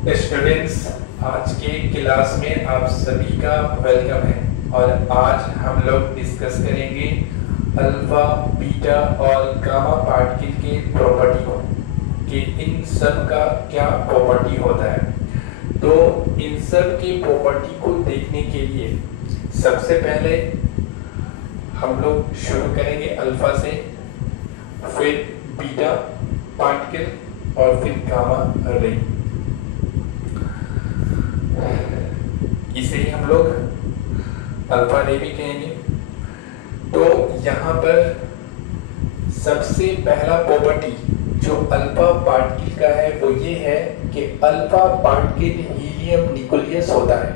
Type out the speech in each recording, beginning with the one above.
Students, आज के class में आप सभी का वेलकम है और आज हम लोग डिस्कस करेंगे अल्फा, बीटा और गामा पार्टिकल के प्रॉपर्टी को कि इन सब का क्या प्रॉपर्टी होता है। तो इन सब की प्रॉपर्टी को देखने के लिए सबसे पहले हम लोग शुरू करेंगे अल्फा से, फिर बीटा पार्टिकल और फिर गामा रे। इसे ही हम लोग अल्फा रे भी कहेंगे। तो यहाँ पर सबसे पहला प्रॉपर्टी जो अल्फा पार्टिकल का है वो ये है कि अल्फा पार्टिकल हीलियम न्यूक्लियस होता है।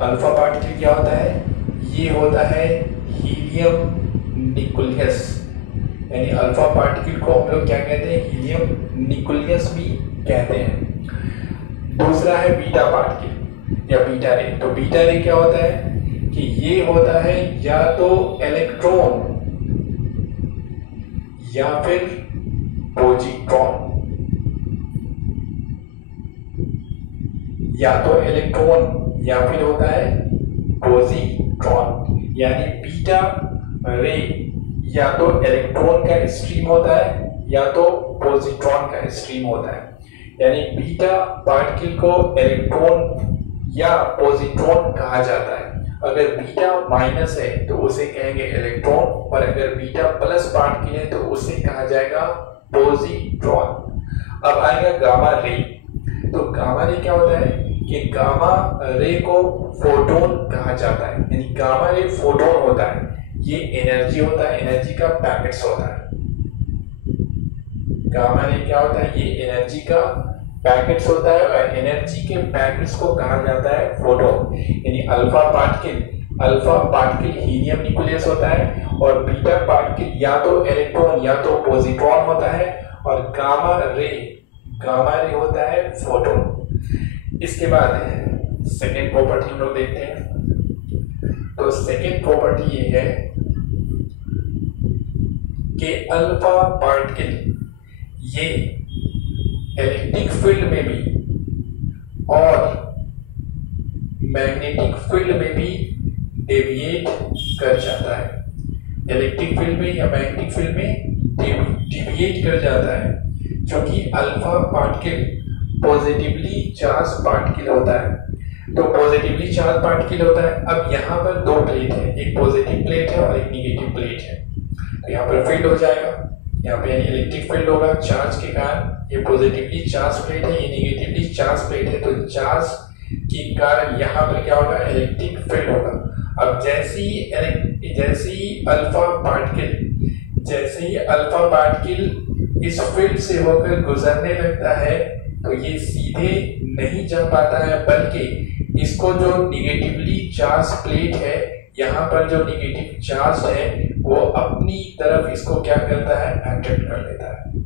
अल्फा पार्टिकल क्या होता है? ये होता है हीलियम न्यूक्लियस, यानी अल्फा पार्टिकल को हम लोग क्या कहते हैं? हीलियम न्यूक्लियस भी कहते हैं। दूसरा है बीटा पार्टिकल या बीटा रे। तो बीटा रे क्या होता है कि ये होता है या तो इलेक्ट्रॉन या फिर पॉजिट्रॉन, या तो इलेक्ट्रॉन या फिर होता है पॉजिट्रॉन। यानी बीटा रे या तो इलेक्ट्रॉन का स्ट्रीम होता है या तो पॉजिट्रॉन का स्ट्रीम होता है। यानी बीटा पार्टिकल को इलेक्ट्रॉन या पॉजिट्रॉन कहा जाता है। अगर बीटा माइनस है तो उसे कहेंगे इलेक्ट्रॉन, और अगर बीटा प्लस पार्टिकल है तो उसे कहा जाएगा पॉजिट्रॉन। अब आएगा गामा रे। तो गामा रे क्या होता है कि गामा रे को फोटोन कहा जाता है। यानी गामा रे फोटोन होता है, ये एनर्जी होता है, एनर्जी का पैकेट्स होता है। गामा रे क्या होता है? ये एनर्जी का पैकेट्स होता है और एनर्जी के पैकेट्स को कहा जाता है फोटोन। यानी अल्फा पार्टिकल हीलियम न्यूक्लियस होता है और बीटा पार्टिकल या तो इलेक्ट्रॉन या तो पॉजिट्रॉन होता है, और गामा रे होता है फोटोन। इसके बाद सेकेंड प्रॉपर्टी हम लोग देखते हैं। तो सेकेंड प्रॉपर्टी ये है कि अल्फा पार्टिकल ये इलेक्ट्रिक फील्ड में भी और मैग्नेटिक फील्ड में भी डेविएट कर जाता है। इलेक्ट्रिक फील्ड में या मैग्नेटिक फील्ड में डेविएट कर जाता है, क्योंकि alpha particle positively charge particle होता है। तो पॉजिटिवली चार्ज पार्टिकल होता है। अब यहाँ पर दो प्लेट है, एक पॉजिटिव प्लेट है और एक निगेटिव प्लेट है। तो यहाँ पर फील्ड हो जाएगा, यहाँ पे इलेक्ट्रिक फील्ड होगा चार्ज के कारण। ये पॉजिटिवली चार्ज प्लेट है, ये निगेटिवली चार्ज प्लेट है, तो चार्ज के कारण यहाँ पर क्या होगा? इलेक्ट्रिक फील्ड होगा। अब जैसे ही अल्फा पार्टिकल इस फील्ड से होकर गुजरने लगता है तो ये सीधे नहीं जा पाता है, बल्कि इसको जो निगेटिवली चार्ज प्लेट है, यहाँ पर जो निगेटिव चार्ज है वो अपनी तरफ इसको क्या करता है? अट्रैक्ट कर लेता है,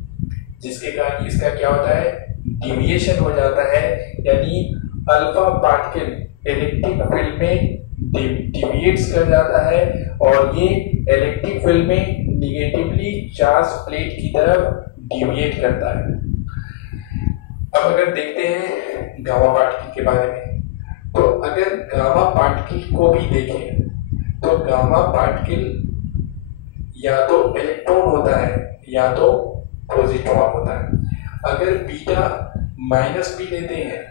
जिसके कारण इसका क्या होता है? डिविएशन हो जाता है। यानी अल्फा पार्टिकल इलेक्ट्रिक फील्ड में डिविएट्स कर जाता है और ये इलेक्ट्रिक फील्ड में निगेटिवली चार्ज प्लेट की तरफ डिविएट करता है। अब अगर देखते हैं गामा पार्टिकल के बारे में, तो अगर गामा पार्टिकल को भी देखें तो गामा पार्टिकल या तो इलेक्ट्रॉन होता है या तो पॉजिट्रॉन होता है। अगर बीटा माइनस भी लेते हैं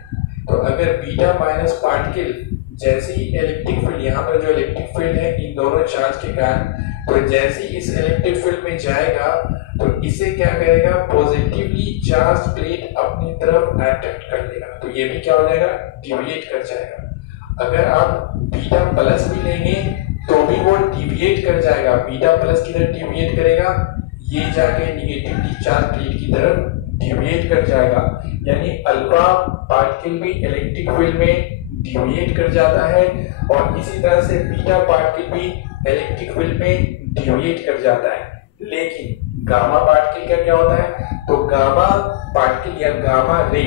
तो अगर बीटा माइनस पार्टिकल जैसे ही इलेक्ट्रिक फील्ड, यहाँ पर जो इलेक्ट्रिक फील्ड है इन दोनों चार्ज के कारण, तो जैसे ही इस इलेक्ट्रिक फील्ड में जाएगा तो इसे क्या करेगा? पॉजिटिवली चार्ज प्लेट अपनी तरफ अट्रैक्ट कर लेगा, तो ये भी क्या हो जाएगा? डिविएट कर जाएगा। अगर आप बीटा प्लस भी लेंगे तो भी वो डिविएट कर जाएगा। बीटा प्लस की तरफ डिविएट करेगा, ये जाके निगेटिवली चार्ज प्लेट की तरफ डिविएट कर जाएगा। यानी अल्फा पार्टिकल भी इलेक्ट्रिक फील्ड में डिविएट कर जाता है और इसी तरह से बीटा पार्टिकल भी इलेक्ट्रिक फील्ड में डिविएट कर जाता है। लेकिन गामा पार्टिकल का क्या होता है? तो गामा पार्टिकल या गामा रे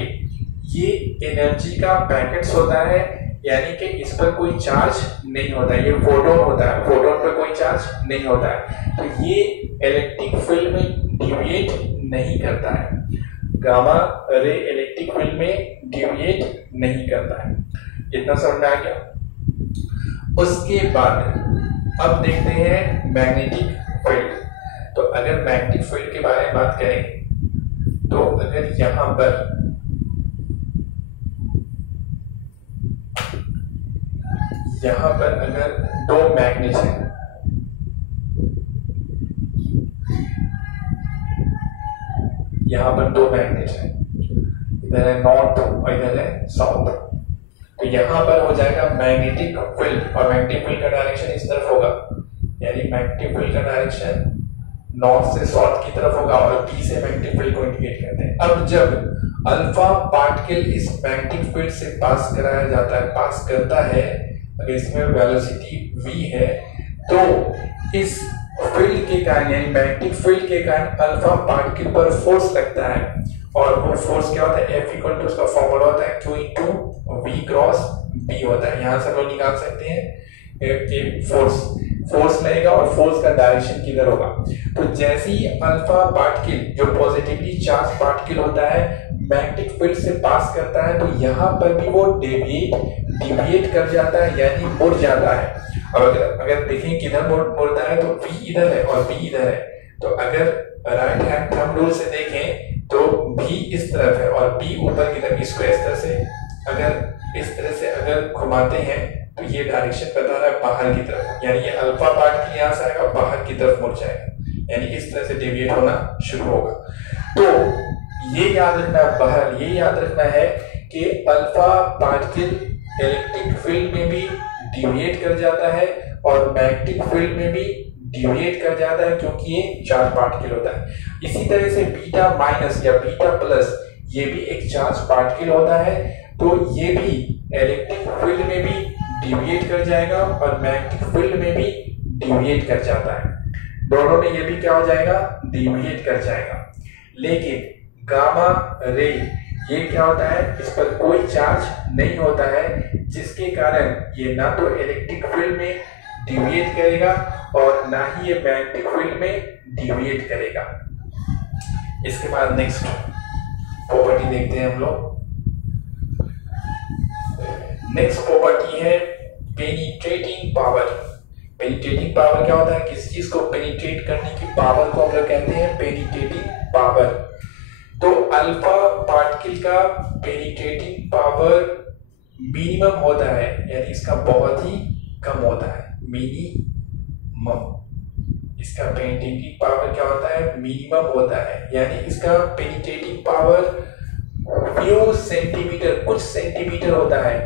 ये एनर्जी का पैकेट्स होता है, यानी कि इस पर कोई चार्ज नहीं होता है, ये फोटोन होता है, फोटोन पर कोई चार्ज नहीं होता है, तो ये इलेक्ट्रिक फील्ड में डिविएट नहीं करता है। गामा रे इलेक्ट्रिक फील्ड में डिविएट नहीं करता है। इतना समझ में आ गया। उसके बाद अब देखते हैं मैग्नेटिक फील्ड। तो अगर मैग्नेटिक फील्ड के बारे में बात करें तो अगर यहां पर अगर दो मैग्नेट हैं, यहां पर दो मैग्नेट हैं, इधर है नॉर्थ और इधर है साउथ, तो यहां पर हो जाएगा मैग्नेटिक फील्ड और मैग्नेटिक फील्ड का डायरेक्शन इस तरफ होगा, यानी मैग्नेटिक फील्ड का डायरेक्शन नॉर्थ से साउथ की तरफ होगा और बी से मैग्नेटिक फील्ड को इंडिकेट करते हैं। अब जब अल्फा पार्टिकल इस मैग्नेटिक फील्ड से पास कराया जाता है, पास करता है, अगर इसमें वेलोसिटी v है तो इस फील्ड के कारण यानी मैग्नेटिक फील्ड के कारण अल्फा पार्टिकल पर फोर्स लगता है और वो फोर्स क्या होता है, F इक्वल टू उसका फॉर्मूला होता है Q into V cross B होता है। यहाँ से हम लोग निकाल सकते हैं फोर्स लगेगा और फोर्स का डायरेक्शन किधर होगा। तो जैसे ही अल्फा पार्टिकल जो पॉजिटिवली चार्ज पार्टिकल होता है मैग्नेटिक फील्ड से पास करता है तो यहाँ पर भी वो डिविएट कर जाता है यानी मुड़ जाता है। अब अगर देखें किधर मुड़ता है तो V इधर है और B इधर है, तो अगर राइट हैंड थंब रूल से देखें तो V इस तरफ है और B ऊपर की तरफ। इसको इस तरह से अगर घुमाते हैं तो ये डायरेक्शन बता रहा है बाहर की तरफ, यानी ये अल्फा पार्टिकल यहाँ से आएगा बाहर की तरफ मुड़ जाएगा, यानी इस तरह से डेविएट होना शुरू होगा। तो ये याद रखना है कि अल्फा पार्टिकल इलेक्ट्रिक फील्ड में भी डिविएट कर जाता है और मैग्नेटिक फील्ड में भी डिविएट कर जाता है क्योंकि ये चार्ज पार्टिकल होता है। इसी तरह से बीटा माइनस या बीटा प्लस ये भी एक चार्ज पार्टिकल होता है, तो ये भी इलेक्ट्रिक फील्ड में भी डिविएट कर जाएगा और मैग्नेटिक फील्ड में भी डिविएट कर जाता है। दोनों में ये भी क्या हो जाएगा, डिविएट कर जाएगा। लेकिन गामा रे ये क्या होता है, इस पर कोई चार्ज नहीं होता है जिसके कारण ये ना तो इलेक्ट्रिक फील्ड में डिविएट करेगा और ना ही ये मैग्नेटिक फील्ड में डिविएट करेगा। इसके बाद नेक्स्ट प्रॉपर्टी देखते हैं हम लोग। नेक्स्ट प्रॉपर्टी है पेनिट्रेटिंग पावर। पेनिट्रेटिंग पावर क्या होता है, किसी चीज को पेनिट्रेट करने की पावर को हम लोग कहते हैं पेनिट्रेटिंग पावर। तो अल्फा पार्टिकल का पेनिट्रेटिंग पावर मिनिमम होता है, यानी इसका बहुत ही कम होता है, मिनिमम। इसका पेनिट्रेटिंग पावर क्या होता है, मिनिमम होता है, यानी इसका पेनिट्रेटिंग पावर फ्यू सेंटीमीटर, कुछ सेंटीमीटर होता है।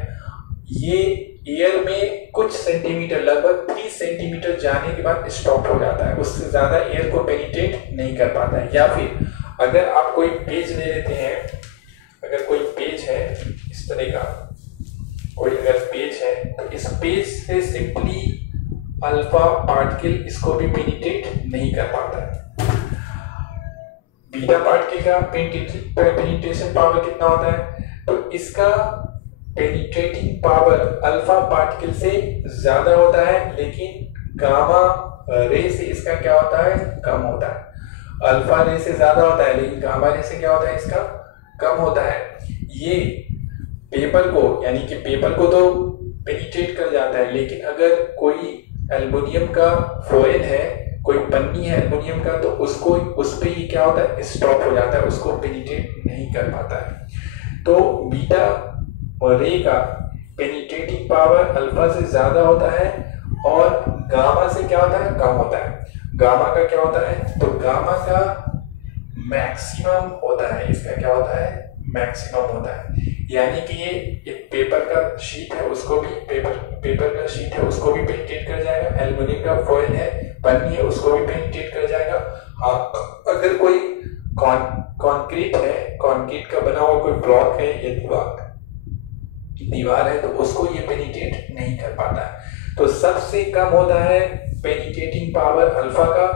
ये एयर में कुछ सेंटीमीटर, लगभग 3 सेंटीमीटर जाने के बाद स्टॉप हो जाता है, उससे ज्यादा एयर को पेनिट्रेट नहीं कर पाता है। या फिर अगर आप कोई पेज ले लेते हैं, अगर कोई पेज है इस तरह का, कोई अगर पेज है तो इस पेज से सिंपली अल्फा पार्टिकल इसको भी पेनिट्रेट नहीं कर पाता है। बीटा पार्टिकल का पेनिट्रेशन पावर कितना होता है, तो इसका पेनिट्रेटिंग पावर अल्फा पार्टिकल से ज्यादा होता है, लेकिन गामा रे से इसका क्या होता है, कम होता है। अल्फा रे से ज्यादा होता है लेकिन गामा रे से क्या होता है, इसका कम होता है। ये पेपर को, यानी कि पेपर को तो पेनिट्रेट कर जाता है, लेकिन अगर कोई एल्युमिनियम का फॉयल है, कोई पन्नी है एल्युमिनियम का, तो उसको उस पे ही क्या होता है, स्टॉप हो जाता है, उसको पेनिट्रेट नहीं कर पाता है। तो बीटा और रे का पेनिट्रेटिंग पावर अल्फा से ज्यादा होता है और गामा से क्या होता है, कम होता है। गामा का क्या होता है, तो गामा का मैक्सिमम होता है, इसका क्या होता है, मैक्सिमम होता है। यानी कि ये एक पेपर का शीट है, उसको भी पेपर का शीट है उसको भी पेनिट्रेट कर जाएगा, एल्युमिनियम का फॉयल है, पन्नी है, उसको भी पेनिट्रेट कर जाएगा। हाँ, अगर कोई कंक्रीट है, कंक्रीट का बना हुआ कोई ब्लॉक है या दीवार है, तो उसको ये पेनिट्रेट नहीं कर पाता है। तो सबसे कम होता है पेनिट्रेटिंग पावर अल्फा का,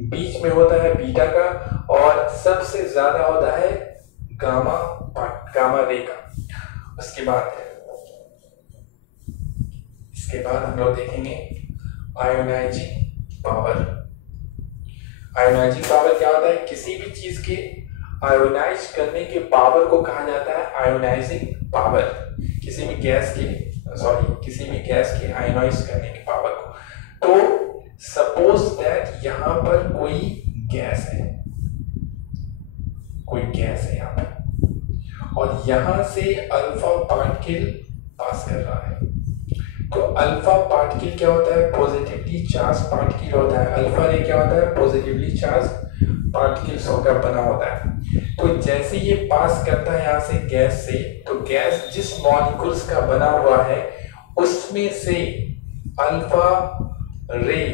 बीच में होता है बीटा का, और सबसे ज्यादा होता है गामा रे का। इसके बाद हम लोग देखेंगे आयोनाइजिंग पावर। आयोनाइजिंग पावर क्या होता है, किसी भी चीज के आयोनाइज करने के पावर को कहा जाता है आयोनाइजिंग पावर। किसी भी गैस के आयोनाइज करने के पावर को। तो सपोज दैट यहां पर कोई गैस है यहाँ पर, और यहां से अल्फा पार्टिकल पास कर रहा है। तो अल्फा पार्टिकल क्या होता है? पॉजिटिवली चार्ज पार्टिकल होता है। अल्फा रे क्या होता है? पॉजिटिवली चार्ज पार्टिकल्स होकर बना होता है। तो जैसे ये पास करता है यहाँ से गैस से, तो गैस जिस मॉलिक्यूल्स का बना हुआ है उसमें से अल्फा रे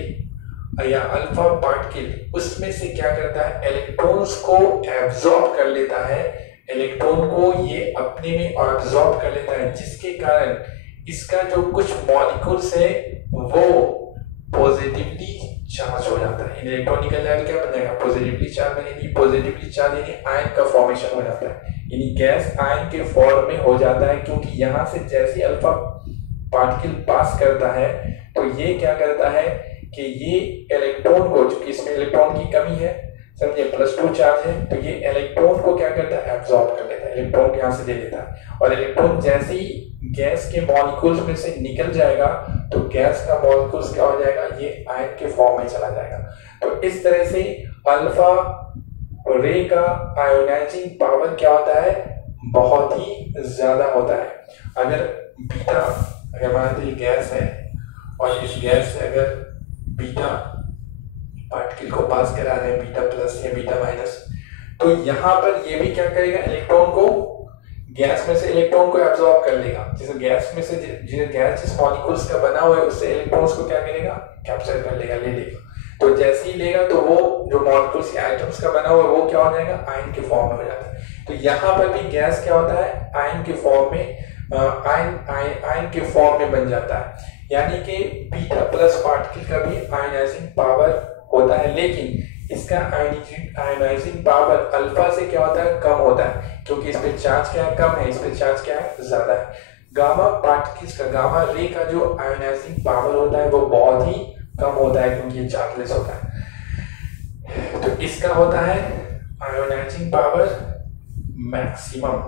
या अल्फा पार्टिकल उसमें से क्या करता है? इलेक्ट्रॉन्स को एब्जॉर्ब कर लेता है। इलेक्ट्रॉन को ये अपने में एब्जॉर्ब कर लेता है, जिसके कारण इसका जो कुछ मॉलिक्यूल्स है वो पॉजिटिवली चार्ज हो जाता है। इलेक्ट्रॉनिकल लेवल क्या बन जाएगा? पॉजिटिवली चार्ज बनेगी। पॉजिटिवली चार्ज यानी आयन का फॉर्मेशन हो जाता है, यानी गैस आयन के फॉर्म में हो जाता है। क्योंकि यहाँ से जैसे अल्फा पार्टिकल पास करता है तो ये क्या करता है कि ये इलेक्ट्रॉन को, चूंकि इसमें इलेक्ट्रॉन की कमी है, समझे, +2 चार्ज है, तो ये इलेक्ट्रॉन को क्या करता है? एब्जॉर्ब कर लेता है। इलेक्ट्रॉन को यहाँ से ले लेता है, और इलेक्ट्रॉन जैसे ही गैस के मॉलिक्यूल्स में से निकल जाएगा तो गैस का मॉलिक्यूल्स क्या हो जाएगा? ये आयन के फॉर्म में चला जाएगा। तो इस तरह से अल्फा रे का आयोनाइजिंग पावर क्या होता है? बहुत ही ज्यादा होता है। अगर बीटा, अगर मान लीजिए गैस है और इस गैस से अगर बीटा पार्टिकल को पास करा रहे हैं, बीटा प्लस या बीटा माइनस, तो यहां पर ये भी क्या करेगा? इलेक्ट्रॉन को, गैस में से इलेक्ट्रॉन को एब्जॉर्ब कर लेगा। जैसे गैस में से गैस जिस मॉलिक्यूल्स का बना हुआ है उससे इलेक्ट्रॉन्स को क्या करेगा? कैप्चर कर लेगा, ले लेगा। तो जैसे ही लेगा तो वो जो मॉलिक्यूल्स या एटम्स का बना हुआ है वो क्या हो जाएगा? आयन के फॉर्म में हो जाता है। तो यहाँ पर भी गैस क्या होता है? आयन के फॉर्म में, आयन के फॉर्म में बन जाता है। यानी कि बीटा प्लस पार्टिकल का भी आयनाइजिंग पावर होता है, लेकिन इसका आयनाइजिंग पावर अल्फा से क्या होता है? कम होता है, क्योंकि इस पे चार्ज क्या है? कम है, इस पे चार्ज क्या है? ज्यादा है। गामा पार्टिकल्स का, गामा रे का जो आयनाइजिंग पावर होता है वो बहुत ही कम होता है, क्योंकि ये चार्जलेस होता है। तो इसका होता है आयोनाइजिंग पावर मैक्सिमम,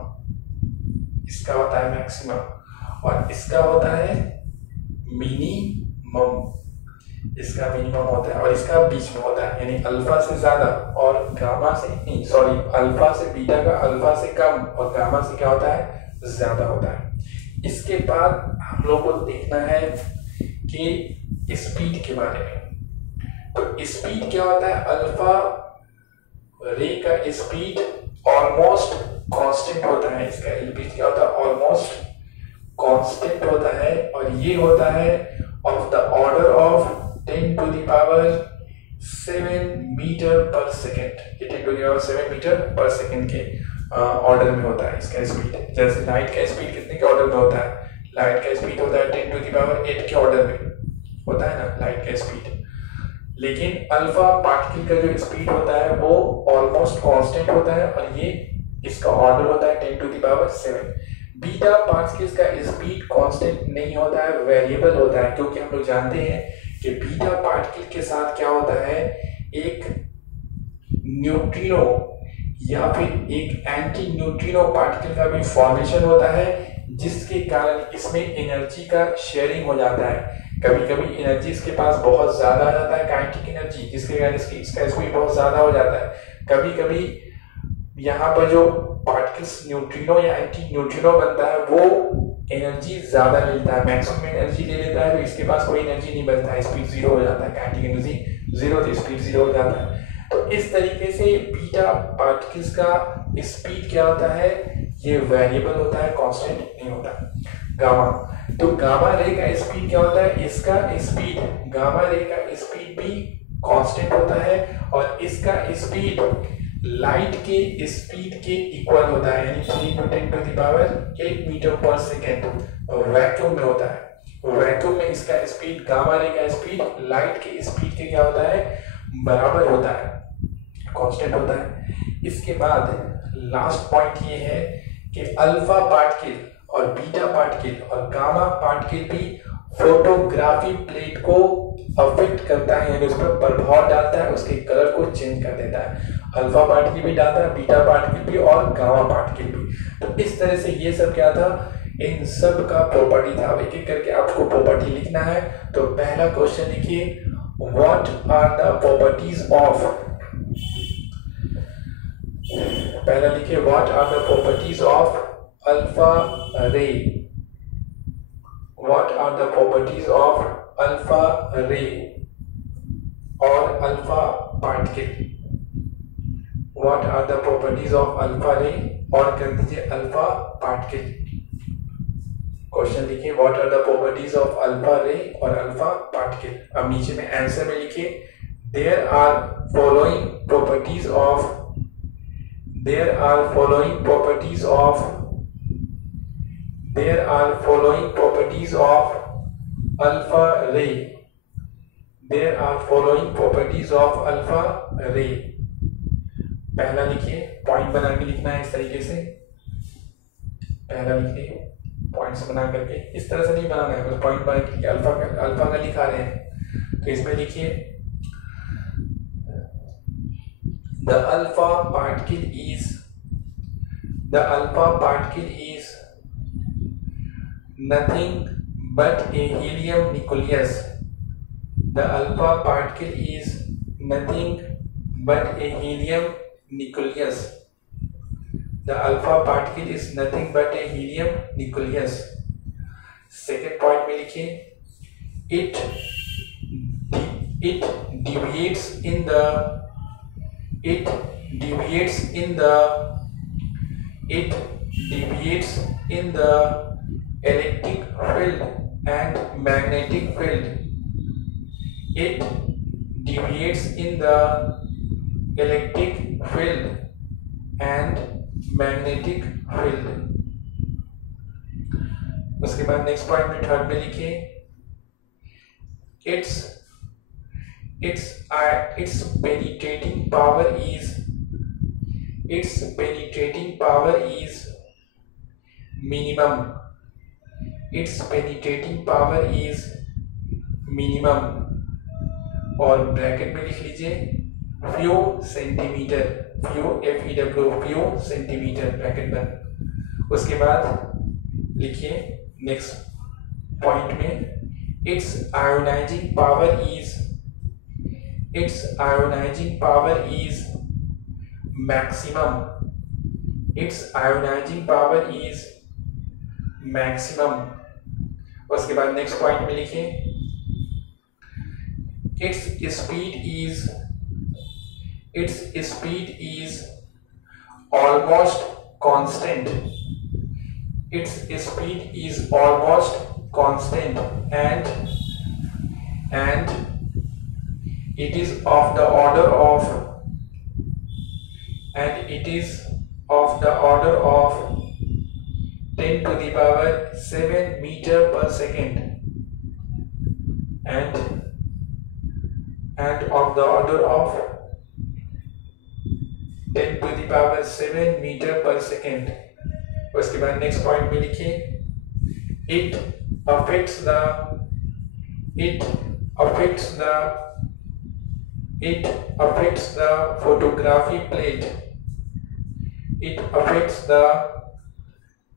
इसका होता है मैक्सिमम, और इसका होता है मिनिमम। इसका मिनिमम होता है और इसका बीच में होता है, यानी अल्फा से ज्यादा और गामा से नहीं, सॉरी, अल्फा से बीटा का अल्फा से कम और गामा से क्या होता है? ज्यादा होता है। इसके बाद हम लोग को देखना है कि स्पीड के बारे में। तो स्पीड क्या होता है? अल्फा रे का स्पीड ऑलमोस्ट कांस्टेंट होता है। इसका स्पीड क्या होता है? ऑलमोस्ट कांस्टेंट होता है, और ये होता है of the order of 10⁻7 metre per second. ये 10⁻7 मीटर पर सेकेंड के ऑर्डर में होता है इसका स्पीड। जैसे लाइट का स्पीड कितने के ऑर्डर में होता है? लाइट का स्पीड होता है 10⁸ के ऑर्डर में होता है ना, लाइट का स्पीड। लेकिन अल्फा पार्टिकल का जो स्पीड होता है वो ऑलमोस्ट कांस्टेंट होता है, और ये इसका ऑर्डर होता है 10⁻7। बीटा पार्टिकल्स का स्पीड कांस्टेंट नहीं होता है, वेरिएबल होता है, क्योंकि हम लोग जानते हैं कि बीटा पार्टिकल के साथ क्या होता है? एक न्यूट्रिनो या फिर एक एंटी न्यूट्रिनो पार्टिकल का भी फॉर्मेशन होता है, जिसके कारण इसमें एनर्जी का शेयरिंग हो जाता है। कभी कभी एनर्जी इसके पास बहुत ज्यादा आ जाता है, काइनेटिक एनर्जी, जिसके कारण इसका स्पीड बहुत ज्यादा हो जाता है। कभी कभी यहाँ पर जो पार्टिकल्स न्यूट्रिनो या एंटी न्यूट्रिनो बनता है वो एनर्जी ज्यादा लेता है, मैक्सिमम एनर्जी ले लेता है, तो इसके पास कोई एनर्जी नहीं बनता है, स्पीड 0 हो जाता है, काइनेटिक एनर्जी 0 तो स्पीड 0 हो जाता है। तो इस तरीके से बीटा पार्टिकल्स का स्पीड क्या होता है? ये वेरिएबल होता है, कांस्टेंट नहीं होता। गामा, तो गामा रे का स्पीड क्या होता है? इसका स्पीड, गामा रे का स्पीड भी कांस्टेंट होता है, और इसका स्पीड लाइट के स्पीड के इक्वल होता है, यानी 3×10⁸ मीटर पर सेकेंड वैक्यूम में होता है। वैक्यूम में इसका स्पीड, गामा रे का स्पीड लाइट के स्पीड के क्या होता है? बराबर होता है, कांस्टेंट होता है। इसके बाद लास्ट पॉइंट ये है कि अल्फा पार्टिकल और बीटा पार्टिकल और गामा पार्टिकल भी फोटोग्राफी प्लेट को अफेक्ट करता है, यानी उस पर प्रभाव डालता है, उसके कलर को चेंज कर देता है। अल्फा पार्टिकल भी डालता है, बीटा पार्टिकल भी और गामा पार्टिकल भी। तो इस तरह से ये सब क्या था, इन सब का प्रॉपर्टी था। अब एक एक करके आपको प्रॉपर्टी लिखना है। तो पहला क्वेश्चन लिखिए, what are the properties of, पहला लिखिए what are the properties of alpha ray, what are the properties of alpha ray और alpha particle, what are the properties of alpha ray और कर दीजिए अल्फा पार्टिकल। क्वेश्चन लिखिए what are the properties of alpha ray और alpha particle. अब नीचे में answer में लिखिए there are following properties of, there are following properties of, there are following properties of alpha ray, there are following properties of alpha ray. पहला लिखिए, point बना के लिखना है इस तरीके से, पहला लिखिए पॉइंट्स बना करके, इस तरह से नहीं बनाना है, बस पॉइंट बना के अल्फा का लिखा रहे हैं। तो इसमें लिखिए the alpha particle is, the alpha particle is nothing but A helium nucleus, the alpha particle is nothing but A helium nucleus, the alpha particle is nothing but a helium nucleus। second point में लिखिए it deviates in the, it deviates in the, it deviates in the electric field and magnetic field, it deviates in the electric field and magnetic field। उसके बाद next point में third में लिखिए its penetrating power is, its penetrating power is minimum, its penetrating power is minimum और bracket में लिख लीजिए few centimetre, few FEW, few centimetre bracket बंद। उसके बाद लिखिए नेक्स्ट पॉइंट में it's ionising power is, it's ionising power is maximum, it's ionising power is maximum. उसके बाद नेक्स्ट पॉइंट में लिखिए its speed is, its speed is almost constant, its speed is almost constant and it is of the order of, and it is of the order of 10 to the power 7 meter per second and of the order of 10 to the power 7 meter per second। उसके बाद next point में लिखिए it affects the, it affects the, it affects the photography plate, it affects the,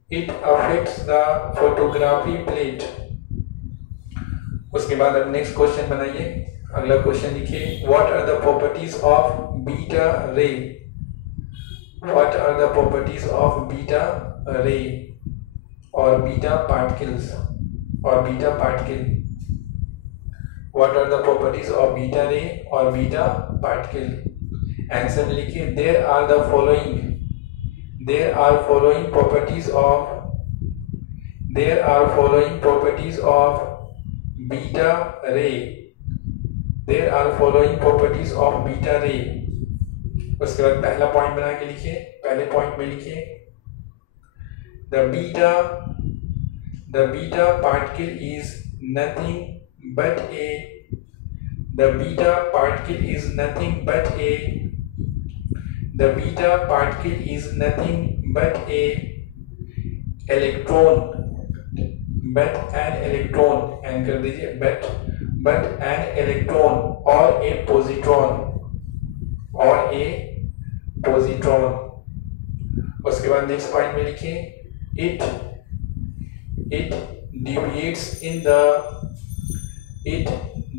it affects the photography plate। उसके बाद अब next question बनाइए, अगला question लिखिए what are the properties of beta ray, what are the properties of beta ray or beta particles or beta particle, what are the properties of beta ray or beta particle। Answer में लिखिए there are the following, there are following properties of, there are following properties of beta ray, there are following properties of beta ray। उसके बाद पहला point बना के लिखिए, पहले point में लिखिए the beta particle is nothing but a, the beta particle is nothing but a, the beta particle is nothing but a electron, but an electron, and कर दीजिए but an electron or a positron or a positron. उसके बाद next point में लिखिए it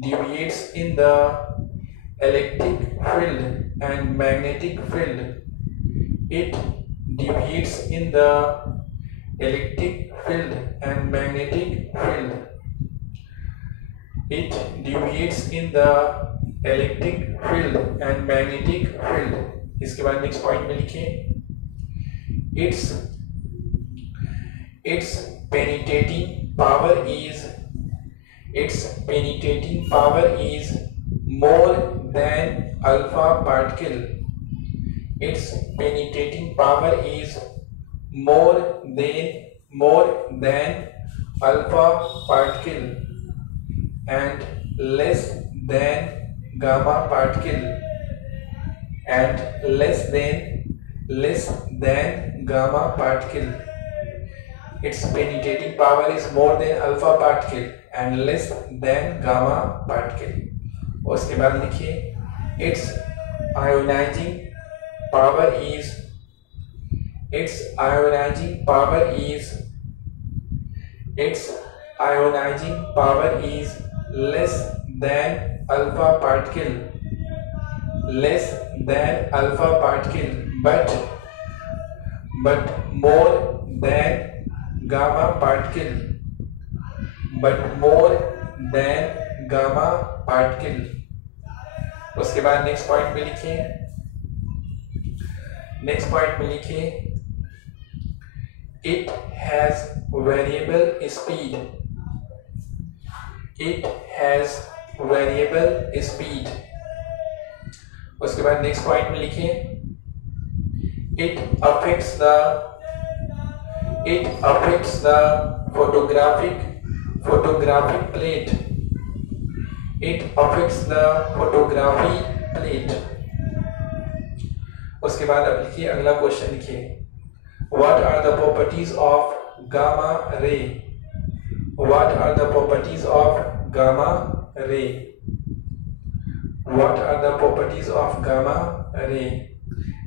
deviates in the electric field and magnetic field. It deviates in the electric field and magnetic field. It deviates in the electric field and magnetic field. इसके बाद next point में लिखिए its penetrating power is more than alpha particle. Its penetrating power is more than alpha particle and less than gamma particle and less than gamma particle. Its penetrating power is more than alpha particle and less than gamma particle. उसके बाद लिखिए its ionizing power is less than alpha particle but more than gamma particle उसके बाद next point में लिखिए it has variable speed. उसके बाद next point में लिखिए it affects the photographic plate. It affects the photography plate. उसके बाद अब लिखिए अगला क्वेश्चन लिखिए What are the properties of gamma ray?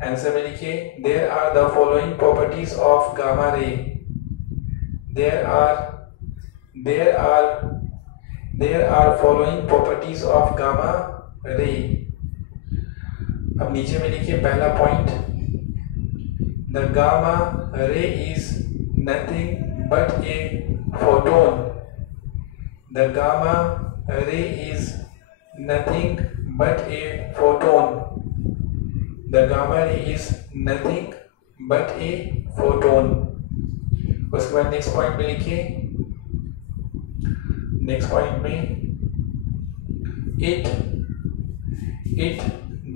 Answer में लिखिए There are the following properties of gamma ray. There are following properties of gamma ray. अब नीचे में लिखिए पहला point The gamma ray is nothing but a photon. The gamma ray is nothing but a photon. The gamma ray is nothing but a photon. उसके बाद next point में लिखिए it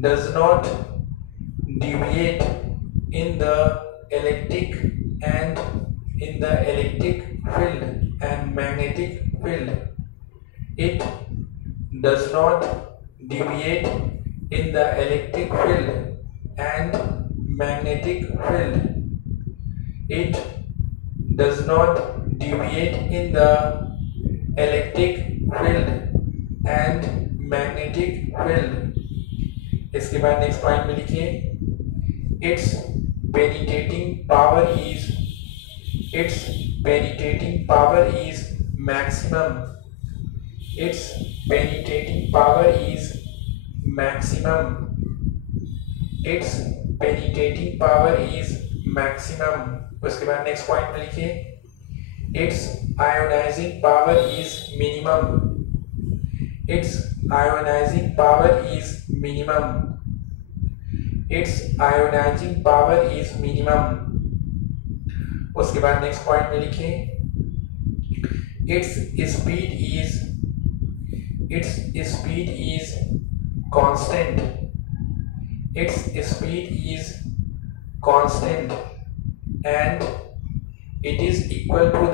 does not deviate in the electric field and magnetic field. It does not deviate in the electric field and magnetic field. It does not deviate in the electric field and magnetic field. इसके बाद next point में लिखिए its penetrating power is maximum. Its penetrating power is maximum. उसके बाद next point में लिखिए its ionizing power is minimum. Its ionizing power is minimum. उसके बाद नेक्स्ट पॉइंट में लिखिए its speed is constant. And it is equal to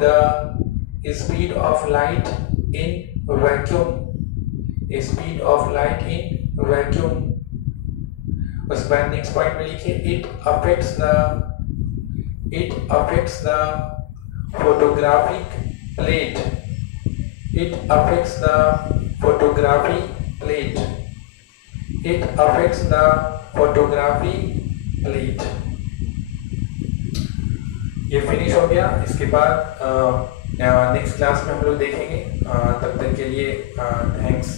the speed of light. In vacuum. उसके बाद नेक्स्ट पॉइंट में लिखिए it affects the photographic plate. It affects the photography plate. It affects the photography plate. ये finish हो गया। इसके बाद next class में हम लोग देखेंगे। तब तक के लिए थैंक्स।